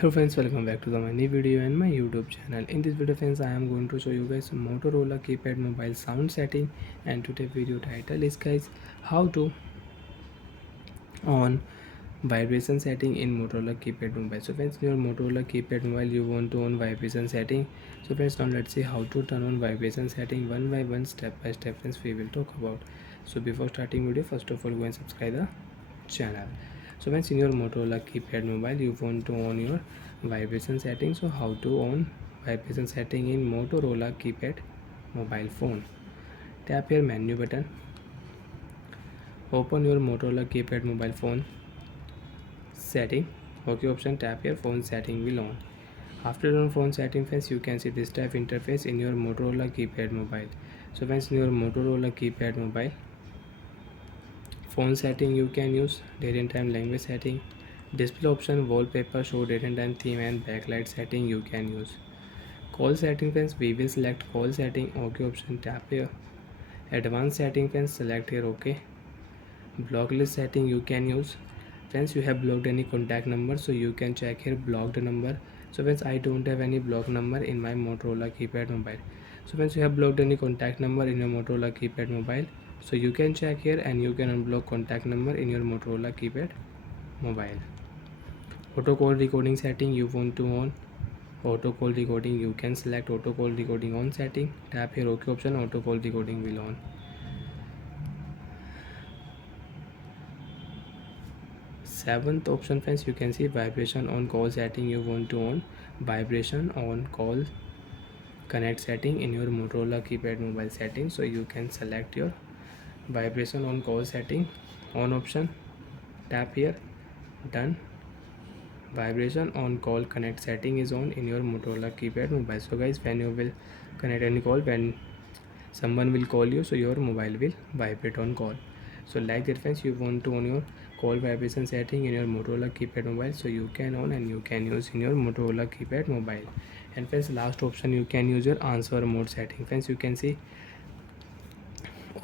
Hello friends, welcome back to my new video and my YouTube channel. In this video friends, I am going to show you guys Motorola keypad mobile sound setting, and today's video title is guys how to on vibration setting in Motorola keypad mobile. So friends, in your Motorola keypad mobile you want to on vibration setting. So friends, now let's see how to turn on vibration setting one by one, step by step friends we will talk about. So before starting video, first of all go and subscribe the channel. So once in your Motorola keypad mobile you want to on your vibration setting. So how to on vibration setting in Motorola keypad mobile phone? Tap your menu button, open your Motorola keypad mobile phone setting. OK option, tap your phone setting will on. After on phone setting friends, you can see this type interface in your Motorola keypad mobile. So friends, in your Motorola keypad mobile phone setting you can use date and time, language setting, display option, wallpaper, show date and time, theme and backlight setting you can use. Call setting friends, we will select call setting. OK option, tap here. Advanced setting friends, select here OK. Block list setting you can use. Friends, you have blocked any contact number, so you can check here blocked number. So friends, I don't have any block number in my Motorola keypad mobile. So friends, you have blocked any contact number in your Motorola keypad mobile, so you can check here and you can unblock contact number in your Motorola keypad mobile. Auto call recording setting you want to on. Auto call recording you can select auto call recording on setting. Tap here OK option, auto call recording will on. Seventh option friends, you can see vibration on call setting you want to on. Vibration on call connect setting in your Motorola keypad mobile setting. So you can select your vibration on call setting on option, tap here, done. Vibration on call connect setting is on in your Motorola keypad mobile. So guys, when you will connect any call, when someone will call you, so your mobile will vibrate on call. So like that friends, you want to on your call vibration setting in your Motorola keypad mobile, so you can on and you can use in your Motorola keypad mobile. And friends, last option, you can use your answer mode setting. Friends, you can see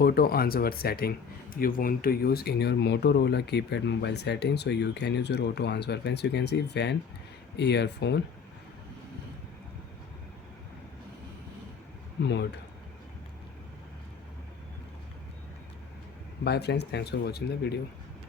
auto answer setting you want to use in your Motorola keypad mobile setting, so you can use your auto answer. Friends, you can see when earphone mode. Bye friends, thanks for watching the video.